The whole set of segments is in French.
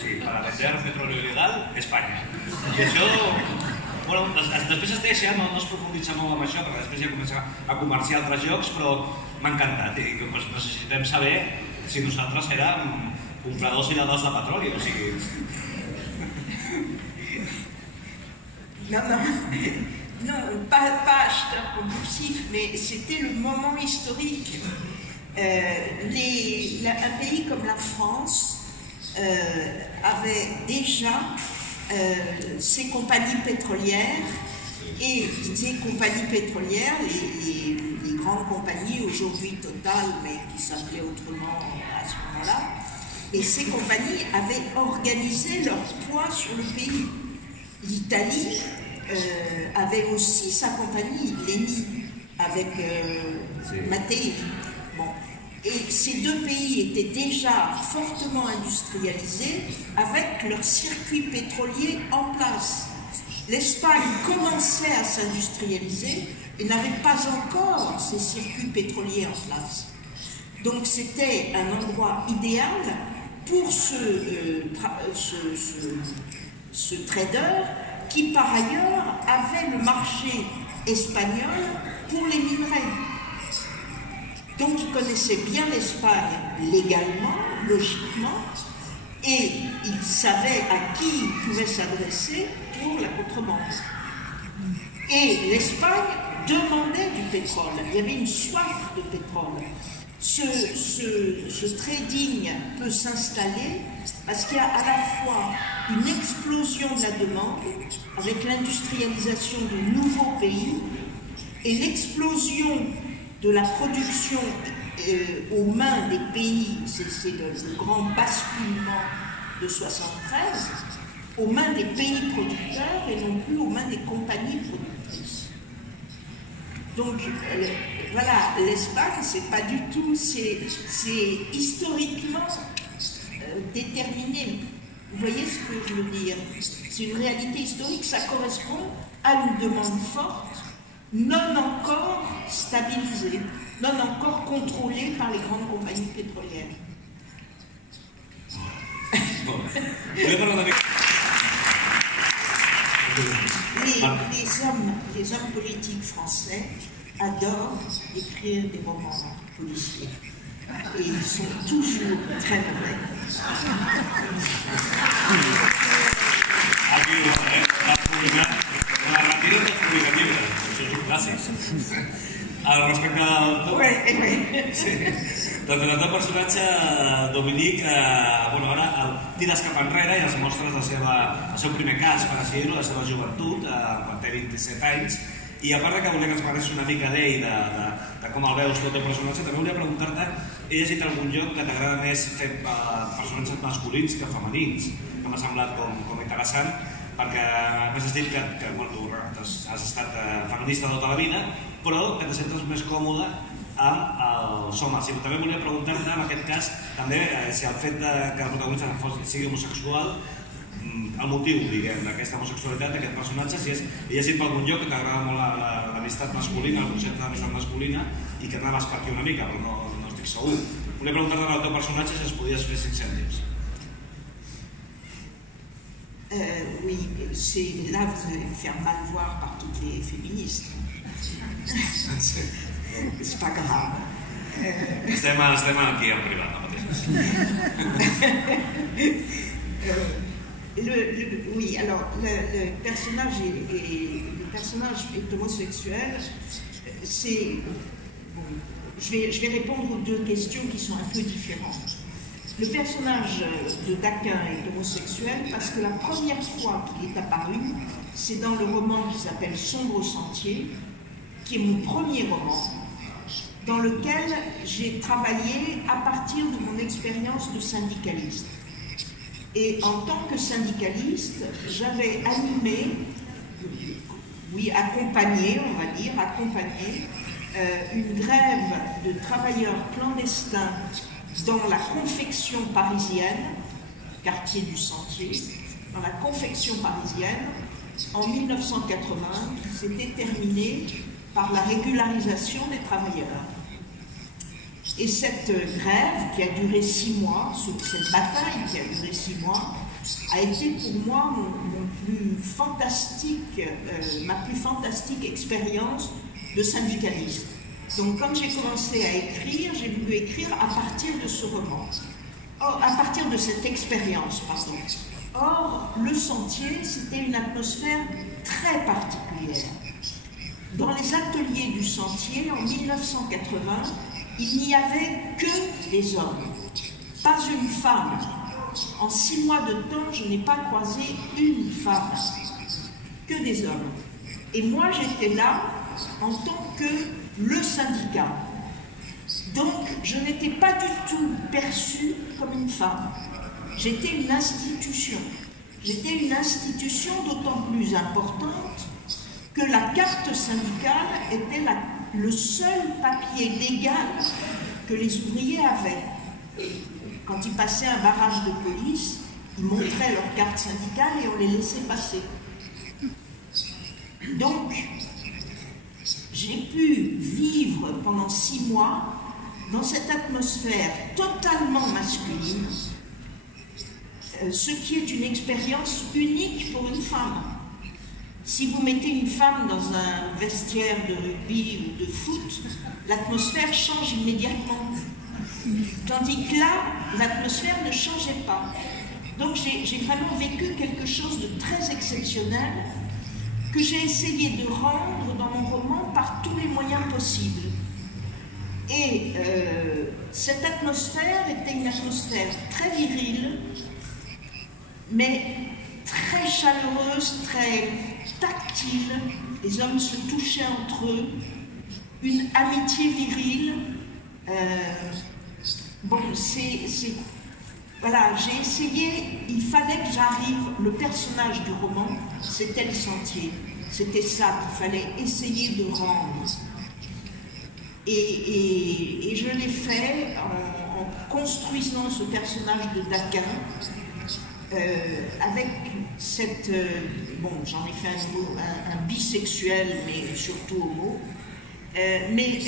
sí, para vender petróleo ilegal, Espanya. I això, bueno, després es deixa, no es profunditza molt amb això, perquè després ja comença a comerciar altres llocs, però m'ha encantat i doncs, necessitem saber si nosaltres érem compradors i ladors de petroli, o sigui... Non, pas acheteur compulsif, mais c'était le moment historique. Un pays comme la France avait déjà ses compagnies pétrolières, et ces compagnies pétrolières, les grandes compagnies, aujourd'hui Total, mais qui s'appelaient autrement à ce moment-là, et ces compagnies avaient organisé leur poids sur le pays. L'Italie avait aussi sa compagnie, l'ENI, avec Mattei. Bon. Et ces deux pays étaient déjà fortement industrialisés avec leur circuit pétrolier en place. L'Espagne commençait à s'industrialiser et n'avait pas encore ces circuits pétroliers en place. Donc c'était un endroit idéal pour ce trader qui par ailleurs avait le marché espagnol pour les minerais. Donc il connaissait bien l'Espagne légalement, logiquement, et il savait à qui il pouvait s'adresser pour la contrebande. Et l'Espagne demandait du pétrole, il y avait une soif de pétrole. Ce trading peut s'installer parce qu'il y a à la fois une explosion de la demande avec l'industrialisation de nouveaux pays et l'explosion de la production aux mains des pays, c'est le grand basculement de 73, aux mains des pays producteurs et non plus aux mains des compagnies productrices. Donc voilà, l'Espagne, c'est pas du tout, c'est historiquement déterminé. Vous voyez ce que je veux dire? C'est une réalité historique, ça correspond à une demande forte, non encore stabilisée, non encore contrôlée par les grandes compagnies pétrolières. Les hommes politiques français adorent écrire des romans policiers. Et ils sont toujours très mauvais. Respecte al teu personatge, Dominic, ara tires cap enrere i ens mostres el seu primer cas, per així dir-ho, la seva joventut, quan té 27 anys, i a part que volia que ens parlessis una mica d'ell, de com el veus tot el personatge, també volia preguntar-te, he llegit algun lloc que t'agrada més fer personatges masculins que femenins, que m'ha semblat com interessant, perquè m'has dit que tu has estat feminista tota la vida, però que te sentes més còmode amb els homes. I també volia preguntar-te, en aquest cas, també si el fet que el protagonista sigui homosexual, el motiu, diguem, d'aquesta homosexualitat d'aquest personatge, si he llegit per algun lloc que t'agrada molt l'amistat masculina, el concepte d'amistat masculina, i que anaves per aquí una mica, però no estic segur. Volia preguntar-te al teu personatge si es podies fer 5 cèntims. Oui, là vous allez me faire mal voir par toutes les féministes. C'est pas grave. Estem aquí en privat, no pateixis. Oui, alors le personnage est homosexuel. C'est bon, je vais répondre aux deux questions qui sont un peu différentes. Le personnage de Daquin est homosexuel parce que la première fois qu'il est apparu, c'est dans le roman qui s'appelle Sombre Sentier, qui est mon premier roman, dans lequel j'ai travaillé à partir de mon expérience de syndicaliste. Et en tant que syndicaliste, j'avais animé, accompagné une grève de travailleurs clandestins dans la confection parisienne, quartier du Sentier, dans la confection parisienne, en 1980, qui s'était terminée par la régularisation des travailleurs. Et cette grève, qui a duré 6 mois, cette bataille qui a duré 6 mois, a été pour moi ma plus fantastique expérience de syndicaliste. Donc quand j'ai commencé à écrire, j'ai voulu écrire à partir de ce roman, à partir de cette expérience, pardon. Or, le Sentier, c'était une atmosphère très particulière. Dans les ateliers du Sentier, en 1980, il n'y avait que des hommes, pas une femme. En 6 mois de temps, je n'ai pas croisé une femme, que des hommes. Et moi, j'étais là en tant que le syndicat. Donc, je n'étais pas du tout perçue comme une femme. J'étais une institution. J'étais une institution d'autant plus importante que la carte syndicale était le seul papier légal que les ouvriers avaient. Quand ils passaient un barrage de police, ils montraient leur carte syndicale et on les laissait passer. Donc, j'ai pu vivre pendant 6 mois dans cette atmosphère totalement masculine, ce qui est une expérience unique pour une femme. Si vous mettez une femme dans un vestiaire de rugby ou de foot, l'atmosphère change immédiatement. Tandis que là, l'atmosphère ne changeait pas. Donc j'ai vraiment vécu quelque chose de très exceptionnel que j'ai essayé de rendre dans mon roman par tous les moyens possibles. Et cette atmosphère était une atmosphère très virile, mais très chaleureuse, très tactile. Les hommes se touchaient entre eux, une amitié virile. Bon, voilà, j'ai essayé, il fallait que j'arrive, le personnage du roman, c'était le Sentier. C'était ça qu'il fallait essayer de rendre. Et je l'ai fait en construisant ce personnage de Daquin, avec cette... bon, j'en ai fait un bisexuel, mais surtout homo, mais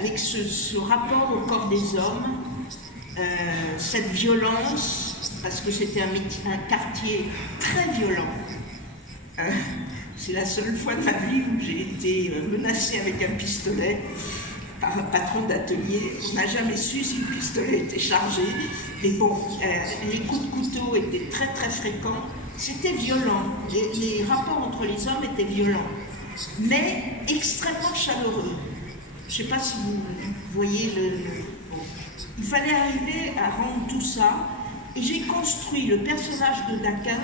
avec ce rapport au corps des hommes, cette violence, parce que c'était un quartier très violent. C'est la seule fois de ma vie où j'ai été menacée avec un pistolet par un patron d'atelier. On n'a jamais su si le pistolet était chargé. Mais bon, les coups de couteau étaient très très fréquents. C'était violent. Les rapports entre les hommes étaient violents, mais extrêmement chaleureux. Je ne sais pas si vous voyez bon. Il fallait arriver à rendre tout ça, et j'ai construit le personnage de Daquin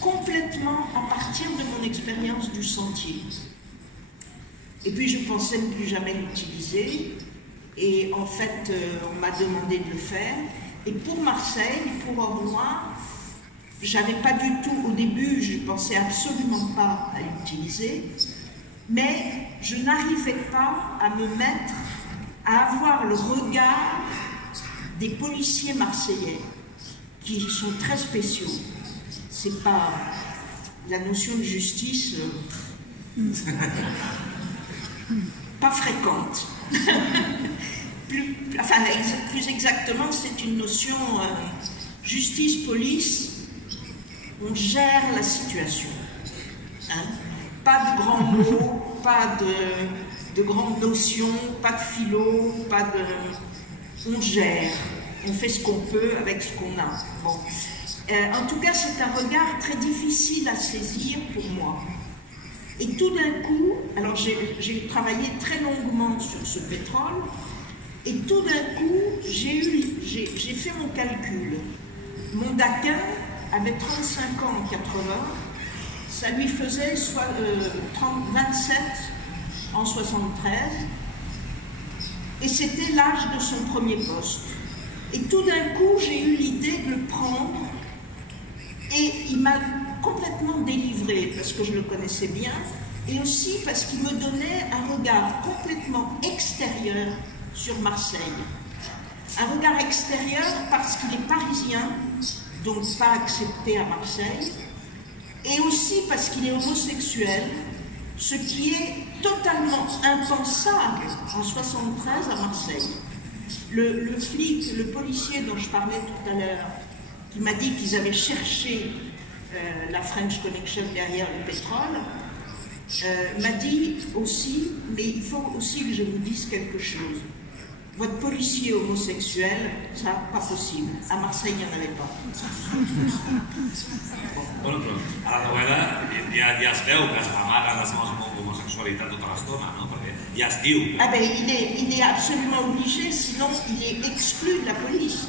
complètement à partir de mon expérience du Sentier. Et puis je pensais ne plus jamais l'utiliser, et en fait on m'a demandé de le faire. Et pour Marseille, pour Or-Noir, j'avais pas du tout, au début je pensais absolument pas à l'utiliser, mais je n'arrivais pas à me mettre, à avoir le regard des policiers marseillais, qui sont très spéciaux. C'est pas la notion de justice, pas fréquente. Plus exactement, c'est une notion justice-police. On gère la situation. Hein? Pas de grands mots, pas de grandes notions, pas de philo, pas de... On gère, on fait ce qu'on peut avec ce qu'on a. Bon. En tout cas, c'est un regard très difficile à saisir pour moi. Et tout d'un coup, alors j'ai travaillé très longuement sur ce pétrole, et tout d'un coup, j'ai fait mon calcul. Mon Daquin avait 35 ans en 80, ça lui faisait 27 en 73, et c'était l'âge de son premier poste. Et tout d'un coup, j'ai eu l'idée de le prendre, et il m'a complètement délivrée, parce que je le connaissais bien, et aussi parce qu'il me donnait un regard complètement extérieur sur Marseille. Un regard extérieur parce qu'il est parisien, donc pas accepté à Marseille, et aussi parce qu'il est homosexuel, ce qui est totalement impensable en 73 à Marseille. Le flic, le policier dont je parlais tout à l'heure, qui m'a dit qu'ils avaient cherché la French Connection derrière le pétrole, m'a dit aussi, mais il faut aussi que je vous dise quelque chose. Votre policier homosexuel, ça, pas possible. À Marseille, il n'y en avait pas. Bueno, però a la novel·la ja es veu que es amaga la seva homosexualitat tota l'estona, no? Perquè ja es diu. Ah ben, il est absolument obligé, sinon il est exclu de la police.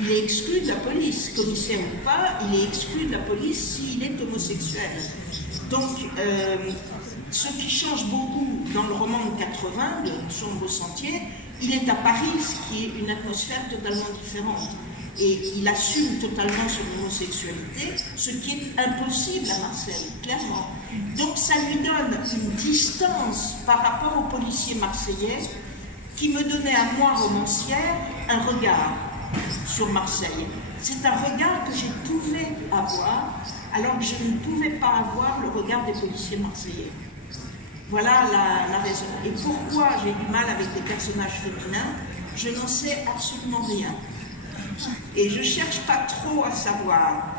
Il est exclu de la police, commissaire ou pas, il est exclu de la police s'il est homosexuel. Donc, ce qui change beaucoup dans le roman de 80, de Sombre Sentier, il est à Paris, ce qui est une atmosphère totalement différente. Et il assume totalement son homosexualité, ce qui est impossible à Marseille, clairement. Donc ça lui donne une distance par rapport aux policiers marseillais qui me donnait à moi, romancière, un regard sur Marseille. C'est un regard que je pouvais avoir, alors que je ne pouvais pas avoir le regard des policiers marseillais. Voilà la raison. Et pourquoi j'ai du mal avec les personnages féminins, je n'en sais absolument rien. Et je ne cherche pas trop à savoir.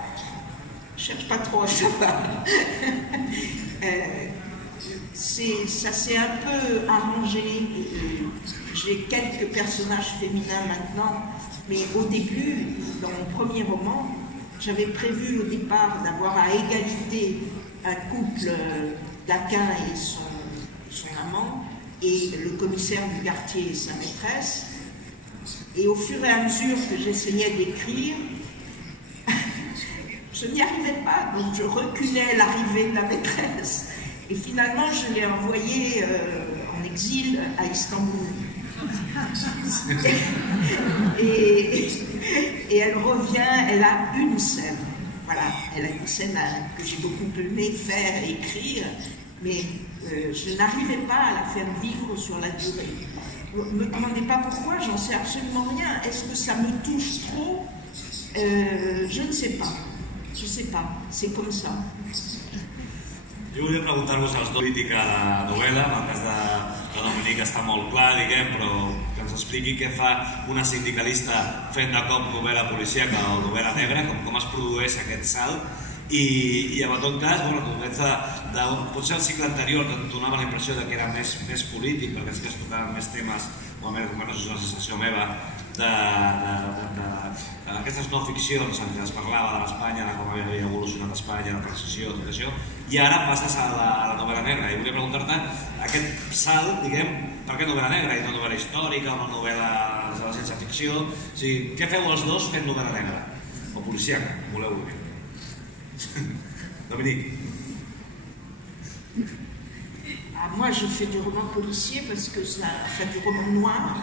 Ça s'est un peu arrangé. J'ai quelques personnages féminins maintenant, mais au début, dans mon premier roman, j'avais prévu au départ d'avoir à égalité un couple d'Aquin et son amant, et le commissaire du quartier et sa maîtresse. Et au fur et à mesure que j'essayais d'écrire, je n'y arrivais pas, donc je reculais l'arrivée de la maîtresse. Et finalement, je l'ai envoyée en exil à Istanbul. Et elle revient, elle a une scène. Voilà, elle a une scène que j'ai beaucoup aimé faire et écrire, mais je n'arrivais pas à la faire vivre sur la durée. Ne me demandez pas pourquoi, j'en sais absolument rien. Est-ce que ça me touche trop? Je ne sais pas. Je ne sais pas. C'est comme ça. Jo volia preguntar-vos als dos crítica de la novel·la, en el cas de Dominic està molt clar, diguem, però que ens expliqui què fa una sindicalista fent de cop novel·la policíaca o novel·la negra, com es produeix aquest salt. I en tot cas, bueno, tu ets potser el cicle anterior que donava la impressió que era més polític, perquè sí que es tocaven més temes, o almenys és una sensació meva, d'aquestes no ficcions en què es parlava de l'Espanya, de com havia evolucionat Espanya, la transició, tot això, i ara passes a la novel·la negra. I volia preguntar-te, aquest salt, diguem, per què novel·la negra i no novel·la històrica o no novel·la de la ciència-ficció? O sigui, què feu els dos fent novel·la negra? O policíaca, com voleu dir. Dominique. Moi, je fais du roman policier parce que ça, enfin du roman noir,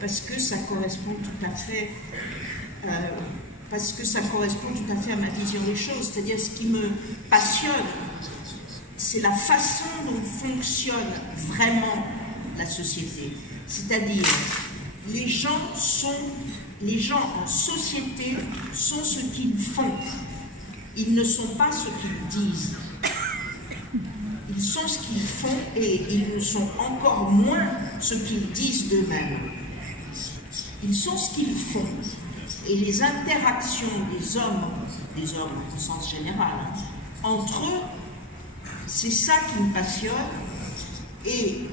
parce que ça correspond tout à fait, à ma vision des choses. C'est-à-dire, ce qui me passionne, c'est la façon dont fonctionne vraiment la société. C'est-à-dire, les gens en société sont ce qu'ils font. Ils ne sont pas ce qu'ils disent. Ils sont ce qu'ils font et ils ne sont encore moins ce qu'ils disent d'eux-mêmes. Ils sont ce qu'ils font. Et les interactions des hommes au sens général, entre eux, c'est ça qui me passionne. Et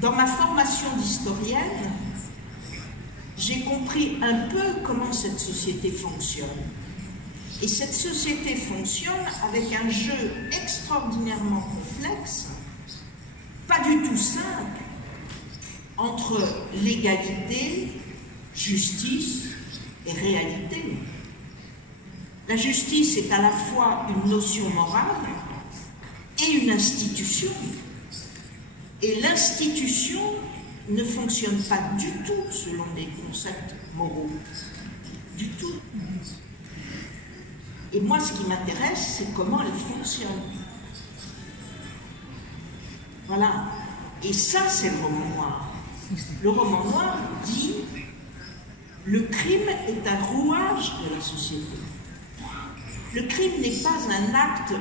dans ma formation d'historienne, j'ai compris un peu comment cette société fonctionne. Et cette société fonctionne avec un jeu extraordinairement complexe, pas du tout simple, entre légalité, justice et réalité. La justice est à la fois une notion morale et une institution. Et l'institution ne fonctionne pas du tout selon des concepts moraux. Du tout. Et moi, ce qui m'intéresse, c'est comment elle fonctionne. Voilà. Et ça, c'est le roman noir. Le roman noir dit « Le crime est un rouage de la société ». Le crime n'est pas un acte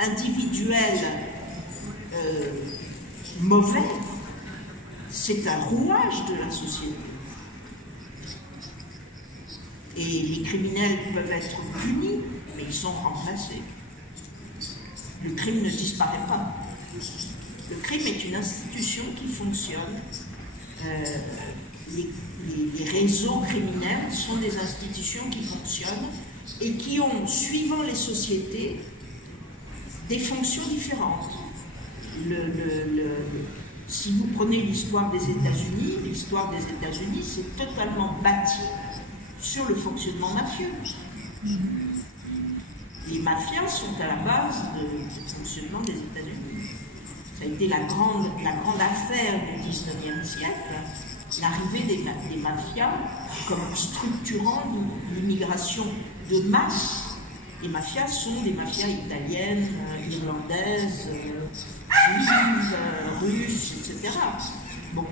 individuel mauvais. c'est un rouage de la société. Et les criminels peuvent être punis, mais ils sont remplacés. Le crime ne disparaît pas. Le crime est une institution qui fonctionne. Les réseaux criminels sont des institutions qui fonctionnent et qui ont, suivant les sociétés, des fonctions différentes. Si vous prenez l'histoire des États-Unis, c'est totalement bâti sur le fonctionnement mafieux. Les mafias sont à la base du fonctionnement des États-Unis. Ça a été la grande affaire du XIXe siècle, l'arrivée des mafias comme structurant l'immigration de masse. Les mafias sont des mafias italiennes, irlandaises, juives, russes, etc. Bon,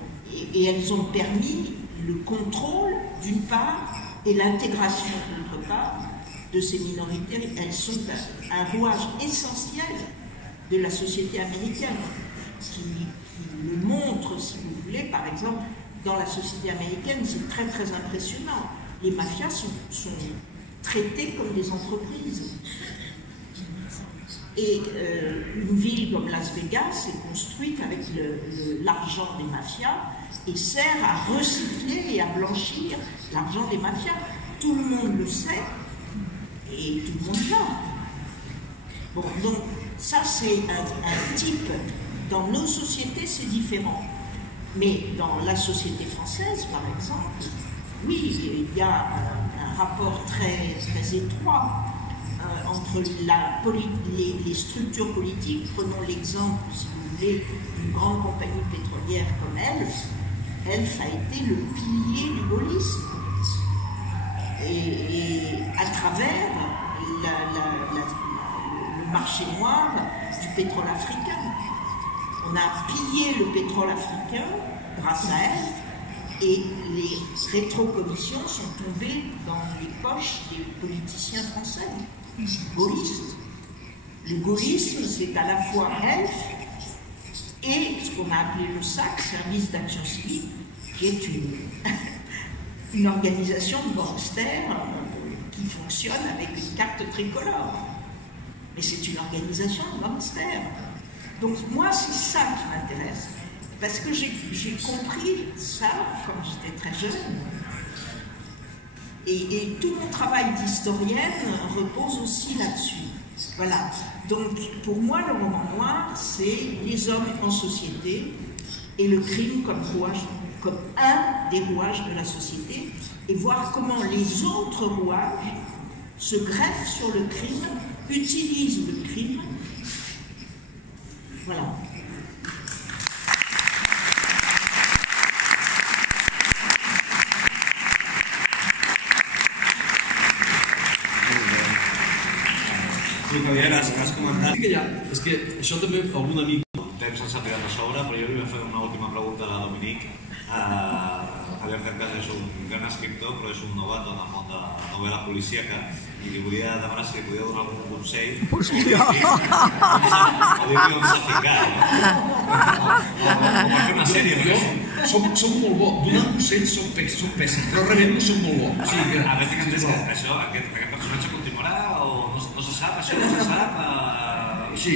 et elles ont permis le contrôle d'une part et l'intégration d'autre part de ces minorités. Elles sont un rouage essentiel de la société américaine qui le montre, si vous voulez. Par exemple, dans la société américaine, c'est très très impressionnant. Les mafias sont traitées comme des entreprises. Et une ville comme Las Vegas est construite avec l'argent des mafias et sert à recycler et à blanchir l'argent des mafias. Tout le monde le sait et tout le monde l'a. Bon, donc ça c'est un type. Dans nos sociétés, c'est différent. Mais dans la société française, par exemple, oui, il y a un rapport très, très étroit entre les structures politiques. Prenons l'exemple, si vous voulez, d'une grande compagnie pétrolière comme Elf. Elf a été le pilier du gaullisme. Et à travers le marché noir du pétrole africain. On a pillé le pétrole africain grâce à Elf et les rétrocommissions sont tombées dans les poches des politiciens français, gaullistes. Le gaullisme, c'est à la fois Elf et ce qu'on a appelé le SAC, Service d'Action Civique, qui est une organisation de gangsters qui fonctionne avec une carte tricolore. Mais c'est une organisation de gangsters. Donc moi, c'est ça qui m'intéresse. Parce que j'ai compris ça quand j'étais très jeune. Et tout mon travail d'historienne repose aussi là-dessus. Voilà. Donc pour moi, le roman noir, c'est les hommes en société et le crime comme un des rouages de la société, et voir comment les autres rouages se greffent sur le crime, utilisent le crime. Voilà. Sí, Javier, has comentat... És que això també algun amic... Temps ens ha tirat a sobre, però jo li vull fer una última pregunta a la Dominique. Javier Cercas és un gran escriptor, però és un novato en el món de la novel·la policíaca i li volia demanar si li podia donar algun consell. Hòstia! O dir-li on s'ha ficat. O per fer una sèrie, perquè... Soc molt bo. Donant consells soc pèssim, però rebent-lo soc molt bo. A més, tinc entès que això, aquest personatge continuarà o no se sap, això no se sap? Sí,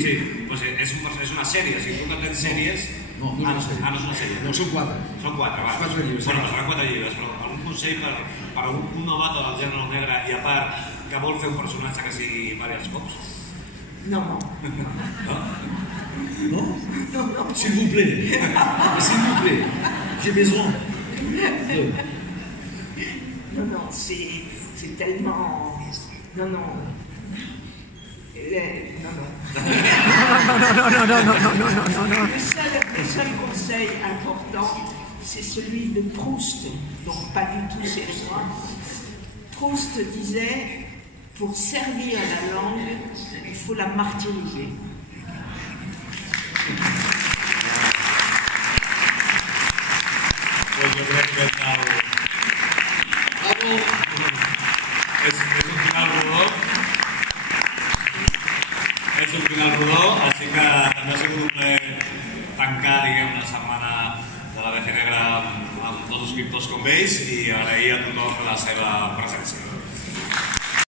doncs és una sèrie, o sigui, tu que tens sèries... No, no és una sèrie. Ah, no és una sèrie. No, són 4. Són 4, va. 4 llibres. Bueno, seran 4 llibres, però algun consell per a un novato del gènere negre i a part que vol fer un personatge que sigui diversos cops? No. No? No? S'il vous plaît. S'il vous plaît. J'ai besoin. Non, c'est tellement... Non. Non. Le seul conseil important, c'est celui de Proust, donc pas du tout sérieusement. Proust disait, pour servir la langue, il faut la martyriser. És un final rodó, així que també ha sigut un plaer tancar, diguem, la setmana de la Oreja Negra amb dos escriptors com ells i agrair a tothom la seva presència.